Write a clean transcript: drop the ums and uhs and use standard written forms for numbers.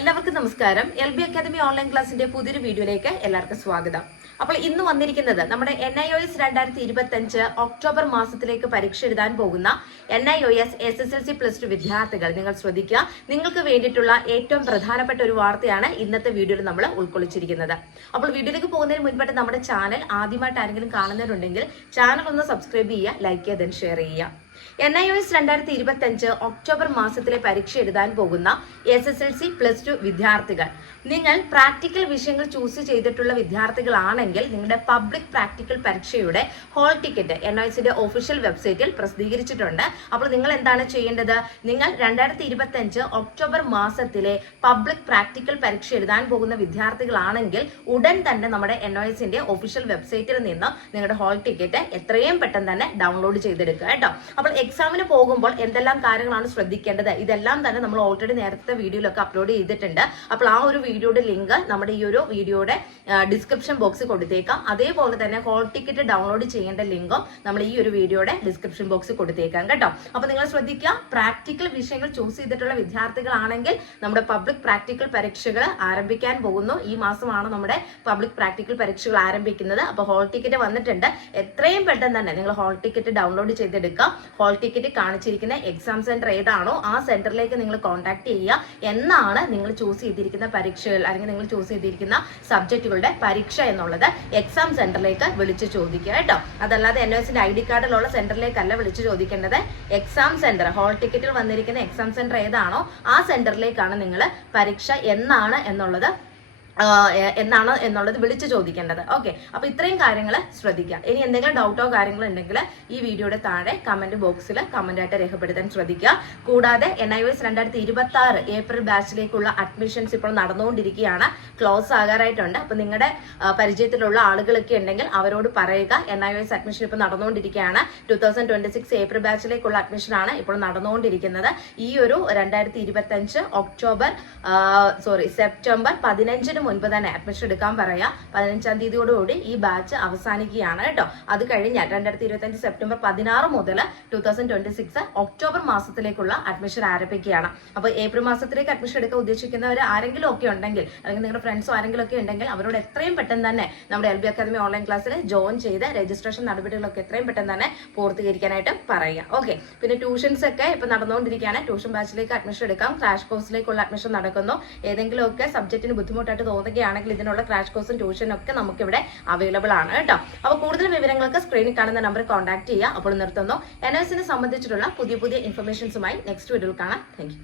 എല്ലാവർക്കും നമസ്കാരം. LB academy online ക്ലാസിന്റെ പുതിയൊരു വീഡിയോയിലേക്ക് എല്ലാവർക്കും സ്വാഗതം. അപ്പോൾ ഇന്ന് വന്നിരിക്കുന്നത് നമ്മുടെ NIOS 2025 ഒക്ടോബർ മാസത്തിലേക്ക് പരീക്ഷ എഴുതാൻ പോകുന്ന NIOS SSLC+2 വിദ്യാർത്ഥികൾ നിങ്ങൾ ശ്രദ്ധിക്കുക. നിങ്ങൾക്ക് വേണ്ടിയിട്ടുള്ള ഏറ്റവും പ്രധാനപ്പെട്ട ഒരു വാർത്തയാണ് ഇന്നത്തെ വീഡിയോയിൽ നമ്മൾ ഉൾക്കൊള്ളിച്ചിരിക്കുന്നത്. അപ്പോൾ വീഡിയോയിലേക്ക് പോകുന്നതിന് മുൻപായിട്ട് നമ്മുടെ ചാനൽ ആദ്യമായിട്ട് ആരെങ്കിലും കാണുന്നവരുണ്ടെങ്കിൽ ചാനൽ ഒന്ന് സബ്സ്ക്രൈബ് ചെയ്യുക, ലൈക്ക് ചെയ്യുക, ദെൻ ഷെയർ ചെയ്യുക. NIOS 2025 ഒക്ടോബർ മാസത്തിലെ പരീക്ഷ എഴുതാൻ പോകുന്ന SSLC+2 വിദ്യാർത്ഥികൾ, നിങ്ങൾ പ്രാക്ടിക്കൽ വിഷയങ്ങൾ ചൂസ് ചെയ്തിട്ടുള്ള വിദ്യാർത്ഥികളാണെങ്കിൽ നിങ്ങളുടെ പബ്ലിക് പ്രാക്ടിക്കൽ പരീക്ഷയുടെ ഹോൾ ടിക്കറ്റ് NIOSന്റെ ഒഫീഷ്യൽ വെബ്സൈറ്റിൽ പ്രസിദ്ധീകരിച്ചിട്ടുണ്ട്. അപ്പോൾ നിങ്ങൾ എന്താണ് ചെയ്യേണ്ടത്? നിങ്ങൾ 2025 ഒക്ടോബർ മാസത്തിലെ പബ്ലിക് പ്രാക്ടിക്കൽ പരീക്ഷ എഴുതാൻ പോകുന്ന വിദ്യാർത്ഥികളാണെങ്കിൽ ഉടൻ തന്നെ നമ്മുടെ NIOSന്റെ ഒഫീഷ്യൽ വെബ്സൈറ്റിൽ നിന്ന് നിങ്ങളുടെ ഹോൾ ടിക്കറ്റ് എത്രയും പെട്ടെന്ന് തന്നെ ഡൗൺലോഡ് ചെയ്തെടുക്കുക കേട്ടോ. അപ്പോൾ എക്സാമിന് പോകുമ്പോൾ എന്തെല്ലാം കാര്യങ്ങളാണ് ശ്രദ്ധിക്കേണ്ടത്, ഇതെല്ലാം തന്നെ നമ്മൾ ഓൾറെഡി നേരത്തെ വീഡിയോയിലൊക്കെ അപ്ലോഡ് ചെയ്തിട്ടുണ്ട്. അപ്പോൾ ആ ഒരു വീഡിയോയുടെ ലിങ്ക് നമ്മുടെ ഈ ഒരു വീഡിയോയുടെ ഡിസ്ക്രിപ്ഷൻ ബോക്സിൽ കൊടുത്തേക്കാം. അതേപോലെ തന്നെ ഹോൾ ടിക്കറ്റ് ഡൗൺലോഡ് ചെയ്യേണ്ട ലിങ്കും നമ്മൾ ഈ ഒരു വീഡിയോയുടെ ഡിസ്ക്രിപ്ഷൻ ബോക്സിൽ കൊടുത്തേക്കാം കേട്ടോ. അപ്പോൾ നിങ്ങൾ ശ്രദ്ധിക്കുക, പ്രാക്ടിക്കൽ വിഷയങ്ങൾ ചൂസ് ചെയ്തിട്ടുള്ള വിദ്യാർത്ഥികളാണെങ്കിൽ നമ്മുടെ പബ്ലിക് പ്രാക്ടിക്കൽ പരീക്ഷകൾ ആരംഭിക്കാൻ പോകുന്നു. ഈ മാസമാണ് നമ്മുടെ പബ്ലിക് പ്രാക്ടിക്കൽ പരീക്ഷകൾ ആരംഭിക്കുന്നത്. അപ്പോൾ ഹോൾ ടിക്കറ്റ് വന്നിട്ടുണ്ട്. എത്രയും പെട്ടെന്ന് തന്നെ നിങ്ങൾ ഹോൾ ടിക്കറ്റ് ഡൗൺലോഡ് ചെയ്തെടുക്കുക. ഹോൾ ടിക്കറ്റ് കാണിച്ചിരിക്കുന്ന എക്സാം സെന്റർ ഏതാണോ ആ സെന്ററിലേക്ക് നിങ്ങൾ കോൺടാക്ട് ചെയ്യുക. എന്നാണ് നിങ്ങൾ ചൂസ് ചെയ്തിരിക്കുന്ന പരീക്ഷകൾ അല്ലെങ്കിൽ നിങ്ങൾ ചൂസ് ചെയ്തിരിക്കുന്ന സബ്ജക്റ്റുകളുടെ പരീക്ഷ എന്നുള്ളത് എക്സാം സെന്ററിലേക്ക് വിളിച്ച് ചോദിക്കുക കേട്ടോ. അതല്ലാതെ NIOSന്റെ ID കാർഡിലുള്ള സെന്ററിലേക്കല്ല വിളിച്ച് ചോദിക്കേണ്ടത്. എക്സാം സെന്റർ, ഹോൾ ടിക്കറ്റിൽ വന്നിരിക്കുന്ന എക്സാം സെന്റർ ഏതാണോ ആ സെന്ററിലേക്കാണ് നിങ്ങൾ പരീക്ഷ എന്നാണ് എന്നുള്ളത് വിളിച്ചു ചോദിക്കേണ്ടത്. ഓക്കെ, അപ്പൊ ഇത്രയും കാര്യങ്ങൾ ശ്രദ്ധിക്കുക. ഇനി എന്തെങ്കിലും ഡൗട്ടോ കാര്യങ്ങളോ ഉണ്ടെങ്കിൽ ഈ വീഡിയോയുടെ താഴെ കമന്റ് ബോക്സിൽ കമന്റ് ആയിട്ട് രേഖപ്പെടുത്താൻ ശ്രദ്ധിക്കുക. കൂടാതെ NIOS 2026 ഏപ്രിൽ ബാച്ചിലേക്കുള്ള അഡ്മിഷൻസ് ഇപ്പോൾ നടന്നുകൊണ്ടിരിക്കുകയാണ്. ക്ലോസ് ആകാറായിട്ടുണ്ട്. അപ്പൊ നിങ്ങളുടെ പരിചയത്തിലുള്ള ആളുകളൊക്കെ ഉണ്ടെങ്കിൽ അവരോട് പറയുക, NIOS അഡ്മിഷൻ ഇപ്പോൾ നടന്നുകൊണ്ടിരിക്കുകയാണ്. 2026 ഏപ്രിൽ ബാച്ചിലേക്കുള്ള അഡ്മിഷൻ ആണ് ഇപ്പോൾ നടന്നുകൊണ്ടിരിക്കുന്നത്. ഈ ഒരു 2025 സെപ്റ്റംബർ 15 മുൻപ് തന്നെ അഡ്മിഷൻ എടുക്കാൻ പറയാ. 15-ാം തീയതിയോടുകൂടി ഈ ബാച്ച് അവസാനിക്കുകയാണ് കേട്ടോ. അത് കഴിഞ്ഞാൽ 2025 സെപ്റ്റംബർ 16 മുതൽ 2026 ഒക്ടോബർ മാസത്തിലേക്കുള്ള അഡ്മിഷൻ ആരംഭിക്കുകയാണ്. അപ്പോൾ ഏപ്രിൽ മാസത്തിലേക്ക് അഡ്മിഷൻ എടുക്കാൻ ഉദ്ദേശിക്കുന്നവർ ആരെങ്കിലും ഒക്കെ ഉണ്ടെങ്കിൽ അല്ലെങ്കിൽ നിങ്ങളുടെ ഫ്രണ്ട്സോ ആരെങ്കിലും ഒക്കെ ഉണ്ടെങ്കിൽ അവരോട് എത്രയും പെട്ടെന്ന് തന്നെ നമ്മുടെ LB അക്കാദമി ഓൺലൈൻ ക്ലാസ്സിൽ ജോയിൻ ചെയ്ത് രജിസ്ട്രേഷൻ നടപടികളൊക്കെ എത്രയും പെട്ടെന്ന് തന്നെ പൂർത്തീകരിക്കാനായിട്ട് പറയുക. ഓക്കെ, പിന്നെ ട്യൂഷൻസ് ഒക്കെ ഇപ്പൊ നടന്നുകൊണ്ടിരിക്കുകയാണ്. ട്യൂഷൻ ബാച്ചിലേക്ക് അഡ്മിഷൻ എടുക്കാം. ക്രാഷ് കോഴ്സിലേക്കുള്ള അഡ്മിഷൻ നടക്കുന്നു. ഏതെങ്കിലും ഒക്കെ സബ്ജക്റ്റിന് ബുദ്ധിമുട്ടായിട്ട് തോന്നുകയാണെങ്കിൽ ഇതിനുള്ള ക്രാഷ് കോഴ്സും ട്യൂഷനും ഒക്കെ നമുക്കിവിടെ അവൈലബിൾ ആണ് കേട്ടോ. അപ്പോൾ കൂടുതൽ വിവരങ്ങൾക്ക് സ്ക്രീനിൽ കാണുന്ന നമ്പർ കോൺടാക്ട് ചെയ്യുക. അപ്പോൾ നിർത്തുന്നു. NIOSനെ സംബന്ധിച്ചിട്ടുള്ള പുതിയ ഇൻഫർമേഷൻസുമായി നെക്സ്റ്റ് വീഡിയോയിൽ കാണാം. Thank you.